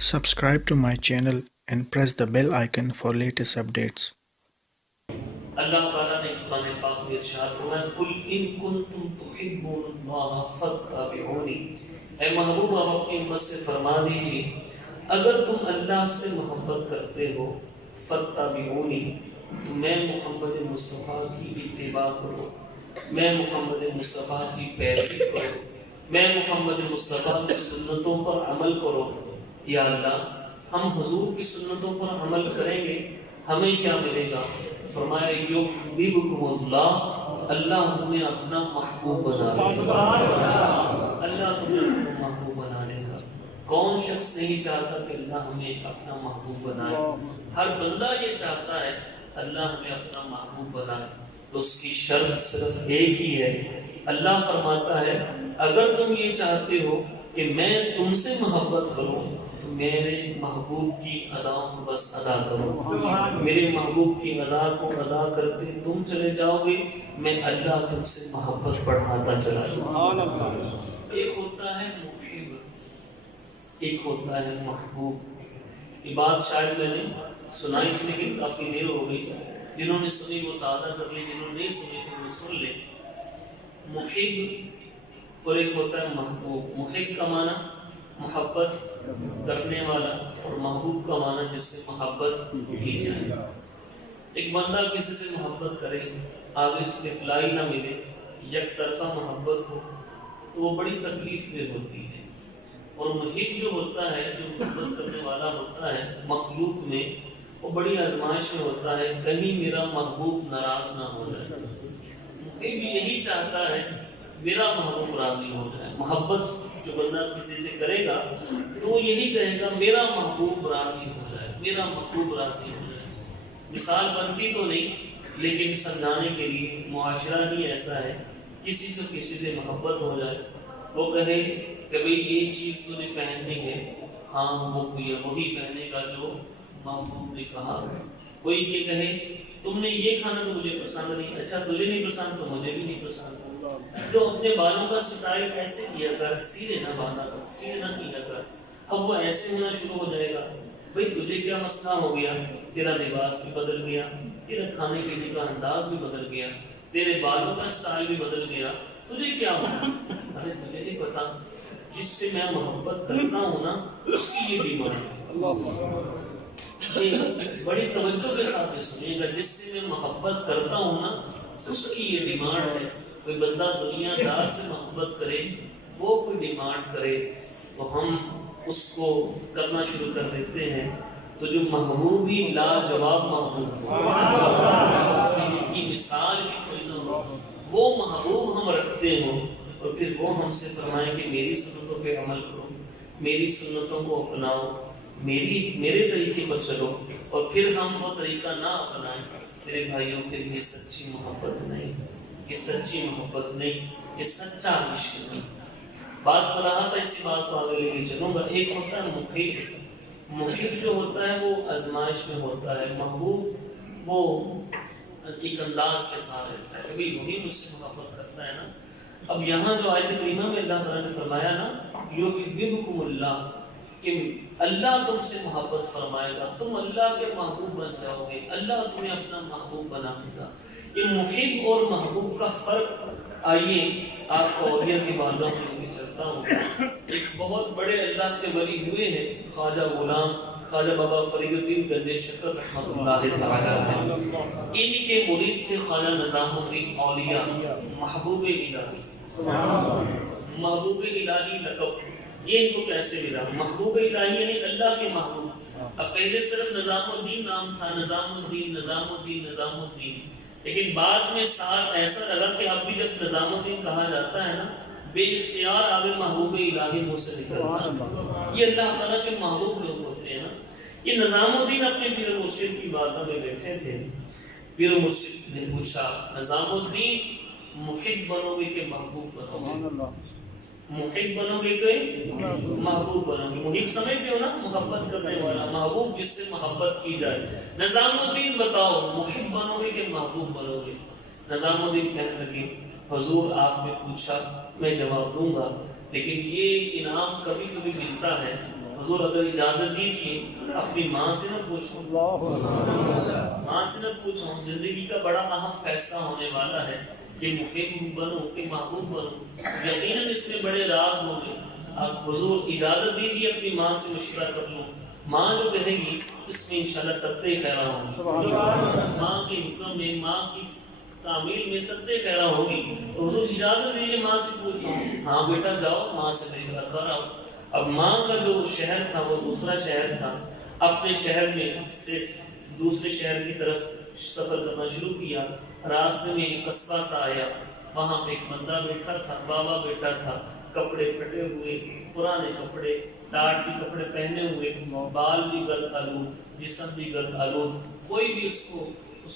Subscribe to my channel and press the bell icon for latest updates. اللہ تعالیٰ نے قرآن پاک میں ارشاد فرمایا قل ان کنتم تحبون اللہ فاتبعونی، اے محبوب آپ اپنی امت سے فرما دیجیے اگر تم اللہ سے محبت کرتے ہو فاتبعونی تو میں محمد مصطفیٰ کی اتباع کرو، میں محمد مصطفیٰ کی پیروی کرو، میں محمد مصطفیٰ کی سنتوں پر عمل کرو۔ یا اللہ ہم حضور کی سنتوں پر عمل کریں گے ہمیں کیا ملے گا؟ فرمایا یحببکم اللہ، اللہ تمہیں اپنا محبوب بنا لے گا، اللہ تمہیں اپنا محبوب بنا لے گا۔ کون شخص نہیں چاہتا کہ اللہ ہمیں اپنا محبوب بنائے؟ ہر بندہ یہ چاہتا ہے اللہ ہمیں اپنا محبوب بنائے، تو اس کی شرط صرف ایک ہی ہے۔ اللہ فرماتا ہے اگر تم یہ چاہتے ہو کہ میں تم سے محبت کروں تو میرے محبوب کی اداؤں کو بس ادا کرو، میرے محبوب کی ادا کو ادا کرتے تم چلے جاؤ گے، میں اللہ تم سے محبت بڑھاتا چلا جاؤں۔ ایک ہوتا ہے محب، ایک ہوتا ہے محبوب۔ یہ بات شاید میں نے سنائی تھی لیکن کافی دیر ہو گئی، جنہوں نے سنی وہ تازہ کر لیں، جنہوں نے نہیں سنی تھی وہ سن لیں۔ محب اور ایک ہوتا ہے محبوب۔ محب کا معنی محبت کرنے والا، اور محبوب کا معنی جس سے محبت کی جائے۔ ایک بندہ کسی سے محبت کرے، آگے اس کی اطلاعی نہ ملے، یک طرفہ محبت ہو تو وہ بڑی تکلیف دہ ہوتی ہے۔ اور محب جو ہوتا ہے، جو محبت کرنے والا ہوتا ہے مخلوق میں، وہ بڑی آزمائش میں ہوتا ہے کہیں میرا محبوب ناراض نہ ہو جائے۔ محب یہی چاہتا ہے میرا محبوب راضی ہو جائے۔ محبت جو بندہ کسی سے کرے گا تو وہ یہی کہے گا میرا محبوب راضی ہو جائے، میرا محبوب راضی ہو جائے۔ مثال بنتی تو نہیں لیکن سمجھانے کے لیے معاشرہ ہی ایسا ہے، کسی سے کسی سے محبت ہو جائے، وہ کہے کہ بھئی یہ چیز تو نے پہننی ہے، ہاں وہ وہی پہنے گا جو محبوب نے کہا۔ کوئی یہ کہے تم نے یہ کھانا تو مجھے پسند نہیں، اچھا تجھے نہیں پسند تو مجھے بھی نہیں پسند۔ جو اپنے بالوں کا سٹائل ایسے کیا کر، سیدھے نہ باندھا کر، سیدھے نہ کیا کر، اب وہ ایسے ہونا شروع ہو جائے گا۔ بھئی تجھے کیا مسئلہ ہو گیا؟ تیرا لباس بھی بدل گیا، تیرا کھانے پینے کا انداز بھی بدل گیا، تیرے بالوں کا سٹائل بھی بدل گیا، تجھے کیا ہوا؟ ارے تجھے نہیں پتا جس سے میں محبت کرتا ہوں نا اس کی یہ بیماری ہے۔ یہ بڑی توجہ کے ساتھ یہ سنیے گا، جس سے میں محبت کرتا ہوں نا اس کی یہ ڈیمانڈ ہے۔ کوئی بندہ دنیا دار سے محبت کرے، وہ کوئی ڈیمانڈ کرے تو ہم اس کو کرنا شروع کر دیتے ہیں۔ تو جو محبوب ہی لاجواب محبوب جن کی مثال بھی کوئی نہ ہو، وہ محبوب ہم رکھتے ہوں، اور پھر وہ ہم سے فرمائیں کہ میری سنتوں پہ عمل کرو، میری سنتوں کو اپناؤ، میرے طریقے پر چلو، اور پھر ہم وہ طریقہ نہ اپنائیں، میرے بھائیوں پھر یہ سچی محبت نہیں، یہ سچی محبت نہیں، یہ سچا عشق نہیں۔ بات کر رہا تھا، اسی بات کو آگے لے کے چلوں گا۔ ایک ہوتا ہے محب۔ محب جو ہوتا ہے وہ آزمائش میں ہوتا ہے، محبوب وہ ایک انداز کے ساتھ رہتا ہے، کبھی وہی مجھ سے محبت کرتا ہے نا۔ اب یہاں جو آیت کریمہ میں اللہ تعالیٰ نے فرمایا نا یحببکم اللہ، کہ اللہ تم سے محبت فرمائے گا، تم اللہ کے محبوب بن جاؤ گے، اللہ تمہیں اپنا محبوب بنا دے گا۔ یہ محب اور محبوب کا فرق آئیے آپ کو اولیاء کی بارگاہ میں لے کے چلتا ہوں۔ ایک بہت بڑے اللہ کے ولی ہوئے ہیں خواجہ غلام، خواجہ بابا فرید الدین گنج شکر رحمۃ اللہ تعالی، ان کے مرید تھے خواجہ نظام الدین اولیاء، محبوب الہی۔ محبوب الہی لقب یہ ان کو کیسے ملا؟ محبوب الہی یعنی اللہ کے محبوب۔ اب پہلے صرف نظام الدین نام تھا، نظام الدین نظام الدین نظام الدین، لیکن بعد میں ساتھ ایسا لگا کہ اب بھی جب نظام الدین کہا جاتا ہے نا بے اختیار آگے محبوب الہی منہ سے نکلتا۔ یہ اللہ تعالیٰ کے محبوب لوگ ہوتے ہیں نا۔ یہ نظام الدین اپنے پیر مرشد کی بارگاہ میں بیٹھے تھے، پیر مرشد نے پوچھا نظام الدین محب بنو گے کہ محبوب بنو گے؟ محب بنو گے کہ محبوب بنو گے؟ محب سمجھتے ہو نا، محبت کرنے والا، محبوب جس سے محبت کی جائے۔ نظام الدین بتاؤ محب بنو گے کہ محبوب بنو گے؟ نظام الدین کہنے لگے حضور آپ نے پوچھا میں جواب دوں گا، لیکن یہ انعام کبھی کبھی ملتا ہے حضور اگر اجازت دیجیے اپنی ماں سے نہ پوچھوں، ماں سے نہ پوچھوں، زندگی کا بڑا اہم فیصلہ ہونے والا ہے کہ محب بنوں کہ محبوب بنوں، یقیناً اس میں بڑے راز ہوں گے۔ آپ حضور اجازت دیجیے اپنی ماں سے مشورہ کر لوں، ماں جو کہے گی اس میں انشاءاللہ صدقے خیرہ ہوں گی، ماں کے حکم میں، ماں کی تعمیل میں صدقے خیرہ ہوگی۔ حضور اجازت دیجیے ماں سے پوچھوں، ہاں بیٹا جاؤ ماں سے مشورہ کر آؤ۔ اب ماں کا جو شہر تھا وہ دوسرا شہر تھا، اپنے شہر میں سے دوسرے شہر کی طرف سفر کرنا شروع کیا۔ راستے میں ایک قصبہ سا آیا، وہاں پہ ایک بندہ بیٹھا تھا، بابا بیٹھا تھا، کپڑے پھٹے ہوئے، پرانے کپڑے، ٹاٹ کے کپڑے پہنے ہوئے، بال بھی گرد آلود، جسم بھی گرد آلود، کوئی بھی اس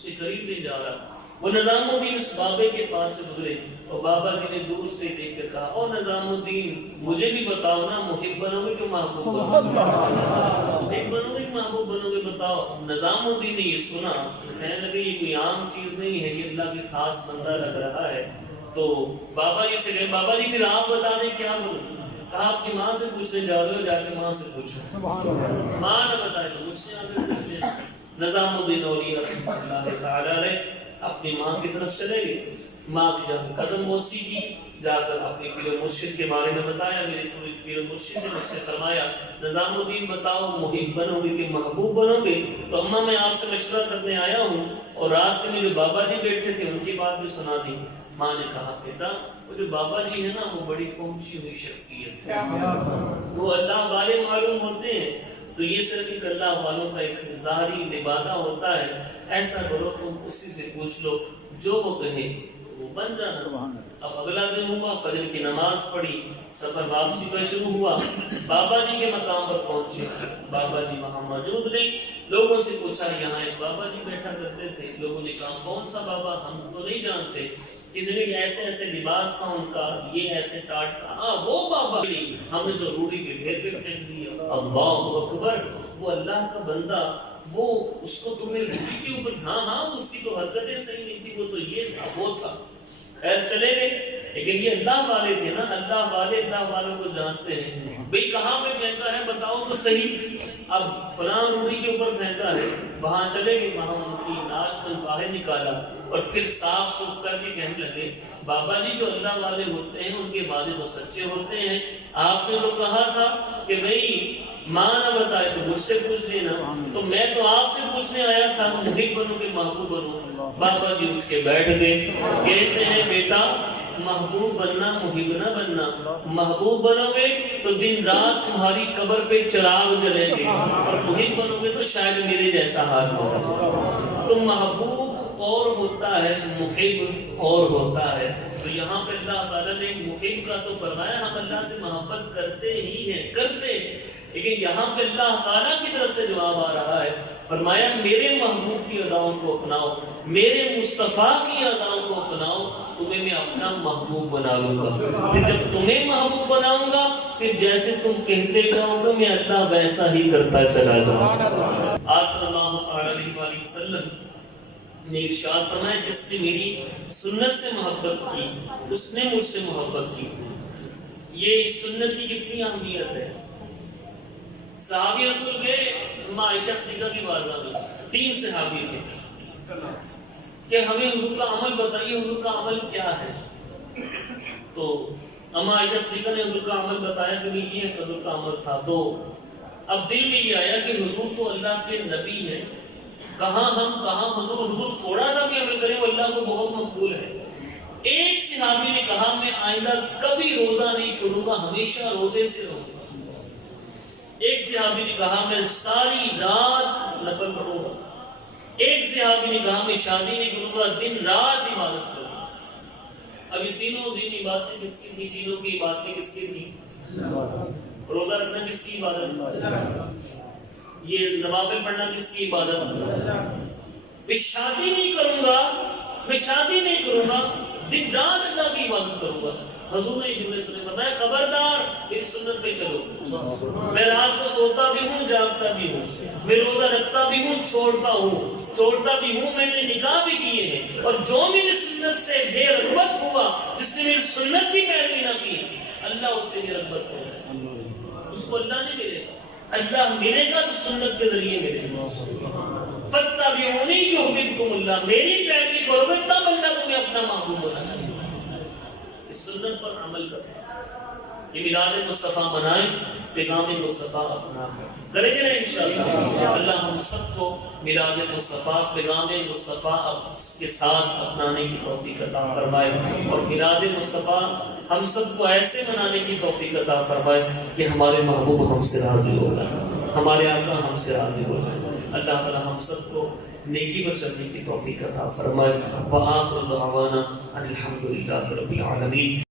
کے قریب نہیں جا رہا۔ وہ نظام الدین اس بابے کے پاس سے گزرے اور بابا جی نے دور سے دیکھ کر کہا، او نظام الدین مجھے بھی بتاؤ نا، محب بنو گے کہ محبوب بنو گے؟ محب بنو گے کہ محبوب بنو گے بتاؤ۔ نظام الدین نے یہ سنا، کہنے لگے یہ کوئی عام چیز نہیں ہے، یہ اللہ کے خاص بندہ لگ رہا ہے۔ تو بابا جی سے کہے، بابا جی پھر آپ بتا دیں کیا بولوں؟ کہا اپنی ماں سے پوچھنے جا رہے ہو، جا کے ماں سے پوچھو، ماں نہ بتائے تو مجھ سے آگے پوچھ لیں۔ نظام الدین اولیاء رحمۃ اللہ تعالی علیہ اپنی ماں کی طرف چلے گئے، ماں کی جا کے قدم بوسی کی، جا کر اپنے پیر و مرشد کے بارے میں بتایا، میرے پورے پیر و مرشد نے مجھ سے فرمایا نظام الدین بتاؤ محب بنو گے کہ محبوب بنو گے؟ تو اماں میں آپ سے مشورہ کرنے آیا ہوں، اور راستے میں جو بابا جی بیٹھے تھے ان کی بات بھی سنا دی۔ ماں نے کہا بیٹا وہ جو بابا جی ہے نا وہ بڑی پہنچی ہوئی شخصیت ہے، وہ اللہ والے معلوم ہوتے ہیں، تو یہ صرف ایک اللہ والوں کا ایک ظاہری لبادہ ہوتا ہے۔ ایسا کرو تم اسی سے پوچھ لو، جو وہ کہے تو وہ بن جانا۔ اب اگلا دن ہوا، فجر کی نماز پڑھی، سفر واپسی کا شروع ہوا، بابا جی کے مقام پر پہنچے، بابا جی وہاں موجود نہیں۔ لوگوں سے پوچھا یہاں ایک بابا جی بیٹھا کرتے تھے، لوگوں نے کہا کون سا بابا، ہم تو نہیں جانتے۔ کسی نے کہ ایسے ایسے لباس تھا ان کا، یہ ایسے ٹاٹ تھا، ہاں وہ بابا نہیں، ہم نے تو روڑی کے ڈھیر پہ پھینک دیا۔ اللہ اکبر، وہ اللہ کا بندہ، وہ اس کو تمہیں روڑی کے اوپر، ہاں ہاں اس کی تو حرکتیں صحیح نہیں تھی، وہ تو یہ تھا وہ تھا، خیر چلے گئے۔ لیکن یہ اللہ والے تھے نا، اللہ والے اللہ والوں کو جانتے ہیں۔ بھئی کہاں پہ پھینکا ہے بتاؤ تو صحیح، اب فلاں روڑی کے اوپر پھینکا ہے، وہاں چلے گئے، وہاں ان کی لاش کو باہر نکالا اور پھر صاف ستھرا کر کے کہنے لگے بابا جی جو اللہ والے ہوتے ہیں ان کے وعدے تو سچے ہوتے ہیں، آپ نے تو کہا تھا کہ بھئی ماں نہ بتائے تو مجھ سے پوچھ لینا، تو میں تو آپ سے پوچھنے آیا تھا محب بنو کہ محبوب بنو۔ بابا جی اٹھ کے بیٹھ گئے، کہتے ہیں بیٹا محبوب بننا محب نہ بننا، محبوب بنو گے تو دن رات تمہاری قبر پہ چراغ جلیں گے، اور محب بنو گے تو شاید میرے جیسا حال ہوگا۔ تو محبوب اور ہوتا ہے، محب اور ہوتا ہے۔ تو یہاں پہ اللہ تعالیٰ نے محب کا تو فرمایا ہم اللہ سے محبت کرتے ہی ہیں، کرتے، لیکن یہاں پہ اللہ تعالیٰ کی طرف سے جواب آ رہا ہے، فرمایا میرے محبوب کی اداؤں کو اپناؤ، میرے مصطفیٰ کی اداؤں کو اپناؤ، تمہیں میں اپنا محبوب بنا لوں گا۔ پھر جب تمہیں محبوب بناؤں گا پھر جیسے تم کہتے جاؤ گے میں اللہ ویسا ہی کرتا چلا جاؤں گا۔ آج صلی اللہ علیہ وآلہ وسلم نے ارشاد فرمایا جس نے میری سنت سے محبت کی اس نے مجھ سے محبت کی۔ یہ سنت کی کتنی اہمیت ہے۔ صحابی رسول کے اماں عائشہ صدیقہ کی بارگاہ میں 3 صحابی تھے کہ ہمیں حضور کا عمل بتائیے، حضور کا عمل کیا ہے؟ تو اماں عائشہ صدیقہ نے حضور کا عمل بتایا کہ یہ حضور کا عمل تھا۔ تو اب دل میں یہ آیا کہ حضور تو اللہ کے نبی ہیں، کہاں ہم کہاں حضور، حضور تھوڑا سا بھی عمل کریں وہ اللہ کو بہت مقبول ہے۔ ایک صحابی نے کہا میں آئندہ کبھی روزہ نہیں چھوڑوں گا، ہمیشہ روزے سے رہوں گا۔ ایک صحابی نے کہا میں ساری رات نفل پڑھوں گا۔ ایک صحابی نے کہا میں شادی نہیں کروں گا، دن رات عبادت کروں گا۔ اب یہ تینوں دن عبادتیں کس کی تھی؟ تینوں کی عبادتیں کس کی تھی؟ روزہ رکھنا کس کی عبادت؟ یہ نوافل پڑھنا کس کی عبادت؟ میں شادی نہیں کروں گا، میں شادی نہیں کروں گا، دن رات اللہ کی عبادت کروں گا۔ حضور نے جملے سنے فرمایا خبردار میری سنت پہ چلو، میں رات کو سوتا بھی ہوں جاگتا بھی ہوں، میں روزہ رکھتا بھی ہوں چھوڑتا بھی ہوں، میں نے نکاح بھی کیے ہیں، اور جو میری سنت سے بے رغبت ہوا، جس نے میری سنت کی پیروی نہ کی، اللہ اس سے بے رغبت ہوگا، اس کو اللہ نہیں ملے گا۔ اللہ ملے گا تو سنت کے ذریعے ملے گا. فَاتَّبِعُونِي يُحْبِبْكُمُ اللَّهُ، میری پیروی کرو گے تب اللہ تمہیں اپنا محبوب بنائے گا. اس سنت پر عمل کریں، یہ میلاد مصطفیٰ منائیں، پیغام مصطفیٰ اپنائیں. کریں گے نا انشاءاللہ. اللہ ہم سب کو میلاد مصطفیٰ، پیغام مصطفیٰ کے ساتھ اپنانے کی توفیق عطا فرمائے، اور میلاد مصطفیٰ ہم سب کو ایسے منانے کی توفیق عطا فرمائے کہ ہمارے محبوب ہم سے راضی ہو جائیں، ہمارے آقا ہم سے راضی ہو جائیں. اللہ تعالی ہم سب کو نیکی پر چلنے کی توفیق عطا فرمائے. وآخر دعوانا ان الحمد للہ رب العالمین.